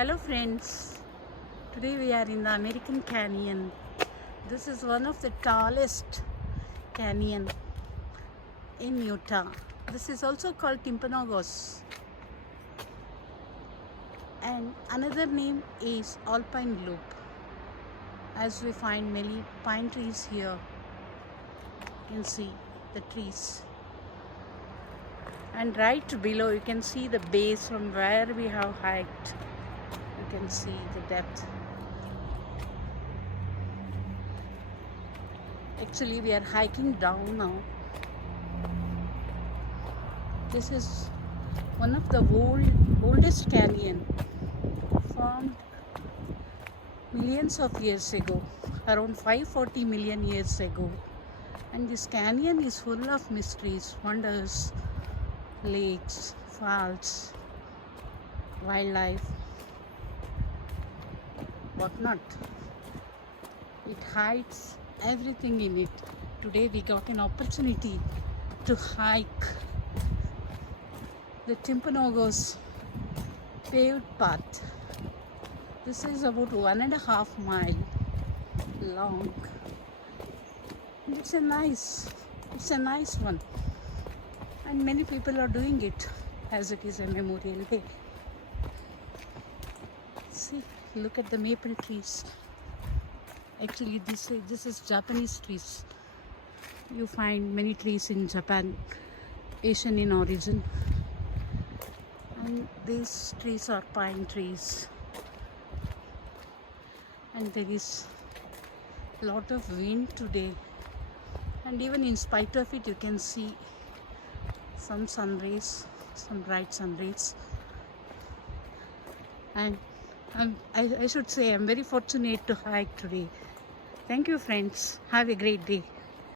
Hello friends, today we are in the American Canyon. This is one of the tallest canyon in Utah. This is also called Timpanogos, and another name is Alpine Loop, as we find many pine trees here. You can see the trees, and right below you can see the base from where we have hiked. You can see the depth. Actually, we are hiking down now. This is one of the oldest canyon, formed millions of years ago, around 540 million years ago. And this canyon is full of mysteries, wonders, lakes, falls, wildlife, whatnot. It hides everything in it. Today we got an opportunity to hike the Timpanogos paved path. This is about 1.5 miles long. And it's a nice one. And many people are doing it as it is a memorial day. See, look at the maple trees. Actually, this is Japanese trees. You find many trees in Japan, Asian in origin. And these trees are pine trees. And there is a lot of wind today. And even in spite of it, you can see some sun rays, some bright sun rays. And I should say I'm very fortunate to hike today. Thank you friends. Have a great day.